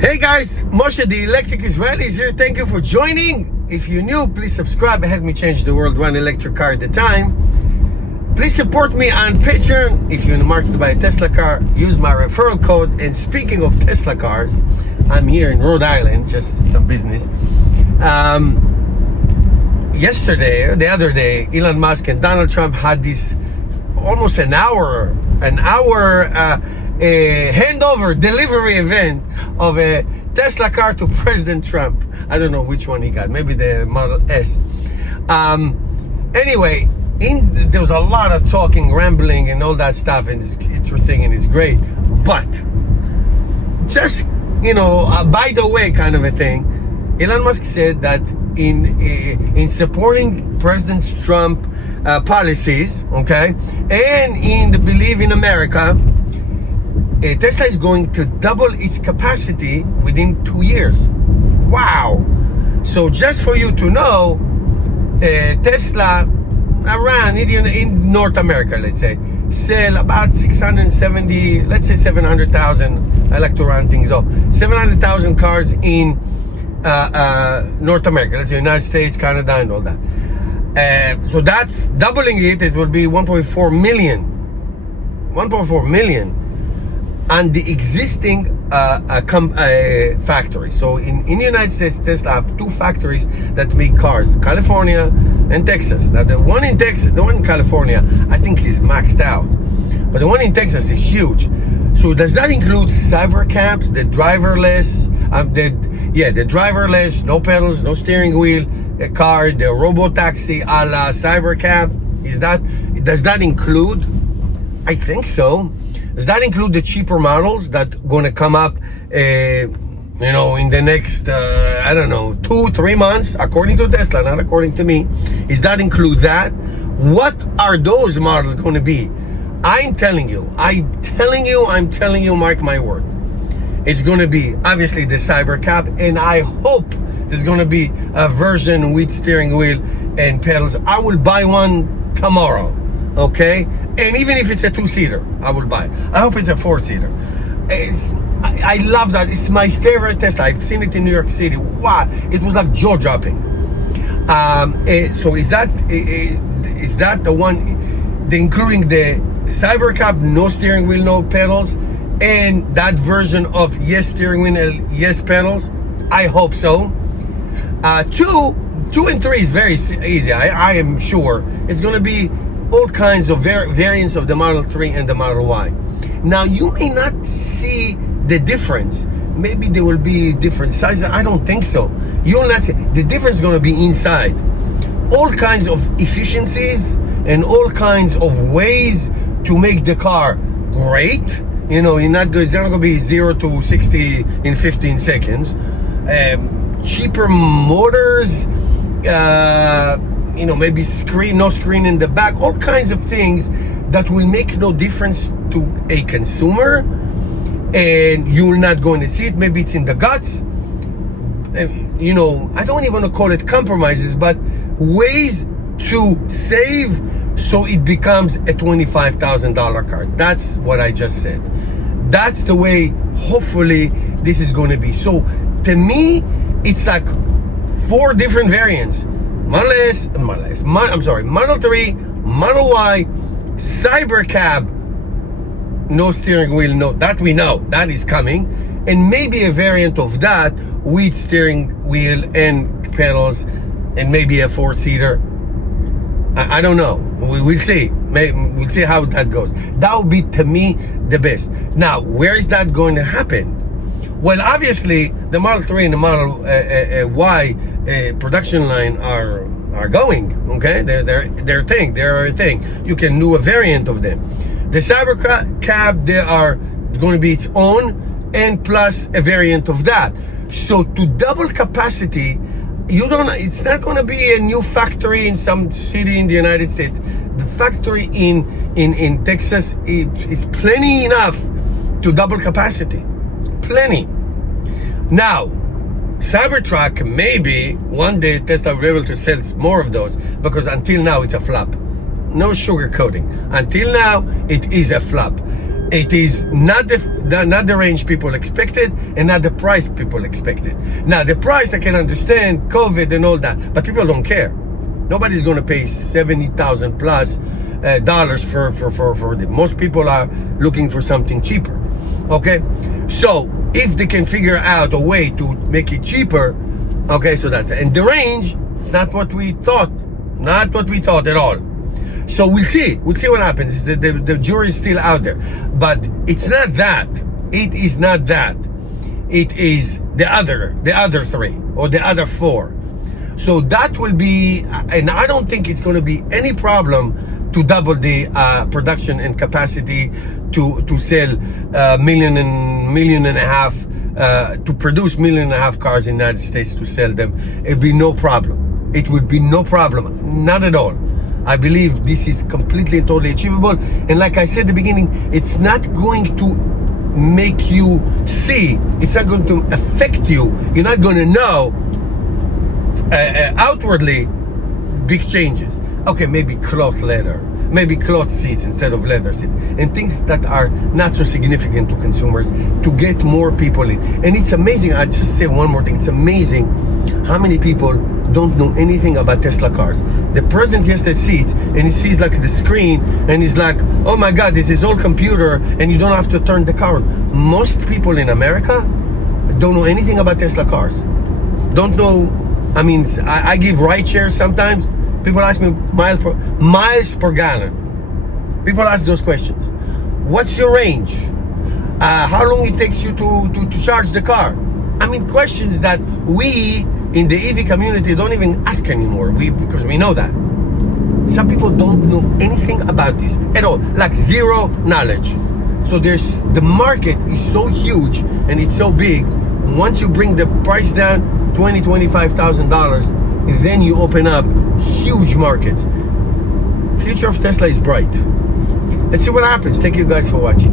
Hey guys, Moshe the Electric Israeli is here. Thank you for joining. If you're new, please subscribe and help me change the world one electric car at a time. Please support me on Patreon. If you're in the market to buy a Tesla car, use my referral code. And speaking of Tesla cars, I'm here in Rhode Island, just some business. The other day, Elon Musk and Donald Trump had this almost an hour handover delivery event of a Tesla car to President Trump. I don't know which one he got, maybe the Model S. Anyway, there was a lot of talking, rambling and all that stuff, and it's interesting and it's great. But just, by the way kind of a thing, Elon Musk said that in supporting President Trump policies, okay, and in the belief in America, Tesla is going to double its capacity within 2 years. Wow! So just for you to know, Tesla around in North America, let's say, sell about 670, let's say 700,000. I like to round things up. 700,000 cars in North America. Let's say United States, Canada, and all that. So that's doubling it. It will be 1.4 million. 1.4 million. And the existing factories. So in the United States, Tesla have two factories that make cars, California and Texas. Now the one in California, I think is maxed out, but the one in Texas is huge. So does that include cybercabs, the driverless, the driverless, no pedals, no steering wheel, a car, the robo-taxi a la cybercab? Does that include? I think so. Does that include the cheaper models that going to come up, in the next, 2-3 months, according to Tesla, not according to me? Does that include that? What are those models going to be? I'm telling you, mark my word. It's going to be, obviously, the Cybercab, and I hope there's going to be a version with steering wheel and pedals. I will buy one tomorrow, okay? And even if it's a 2-seater, I will buy it. I hope it's a 4-seater. I love that. It's my favorite Tesla. I've seen it in New York City. Wow, it was like jaw-dropping. So is that the one, including the Cybercab, no steering wheel, no pedals, and that version of yes steering wheel, yes pedals? I hope so. 2 and 3 is very easy. I am sure it's going to be all kinds of variants of the Model 3 and the Model Y. Now, you may not see the difference. Maybe there will be different sizes. I don't think so. You will not see. The difference is going to be inside. All kinds of efficiencies and all kinds of ways to make the car great. It's not going to be 0 to 60 in 15 seconds. Cheaper motors, maybe no screen in the back, all kinds of things that will make no difference to a consumer, and you're not going to see it. Maybe it's in the guts. I don't even want to call it compromises, but ways to save so it becomes a $25,000 car. That's what I just said. That's the way, hopefully, this is going to be. So, to me, it's like 4 different variants. Model 3, Model Y, Cybercab, no steering wheel, no, that we know, that is coming, and maybe a variant of that with steering wheel and pedals, and maybe a 4-seater. I don't know. We'll see. We'll see how that goes. That would be, to me, the best. Now, where is that going to happen? Well, obviously, the Model 3 and the Model Y production line are going, okay? They're a thing. You can do a variant of them. The Cybercab, they are going to be its own, and plus a variant of that. So to double capacity, it's not going to be a new factory in some city in the United States. The factory in Texas is plenty enough to double capacity. Plenty. Now, Cybertruck, maybe one day Tesla will be able to sell more of those, because until now it's a flop. No sugarcoating. Until now, it is a flop. It is not the range people expected, and not the price people expected. Now the price I can understand, COVID and all that, but people don't care. Nobody's going to pay $70,000 plus dollars for it. Most people are looking for something cheaper. Okay, so if they can figure out a way to make it cheaper, okay, so that's it. And the range, it's not what we thought, at all. So we'll see what happens. The jury is still out there, but it's not that. It is not that. It is the other three or the other four. So that will be, and I don't think it's going to be any problem to double the production and capacity to sell million and a half to produce 1.5 million cars in the United States, to sell them. It'd be no problem. It would be no problem, not at all. I believe this is completely and totally achievable. And like I said at the beginning, it's not going to make you see, it's not going to affect you. You're not going to know outwardly big changes. Okay, maybe cloth leather, maybe cloth seats instead of leather seats, and things that are not so significant to consumers, to get more people in. And it's amazing, I'll just say one more thing, it's amazing how many people don't know anything about Tesla cars. The president yesterday sees, and he sees like the screen, and he's like, oh my God, this is all computer, and you don't have to turn the car on. Most people in America don't know anything about Tesla cars. Don't know. I mean, I give ride shares sometimes. People ask me miles per gallon. People ask those questions. What's your range? How long it takes you to charge the car? I mean, questions that we in the EV community don't even ask anymore. Because we know that. Some people don't know anything about this at all, like zero knowledge. So the market is so huge and it's so big. Once you bring the price down $25,000, then you open up huge markets. Future of Tesla is bright. Let's see what happens. Thank you guys for watching.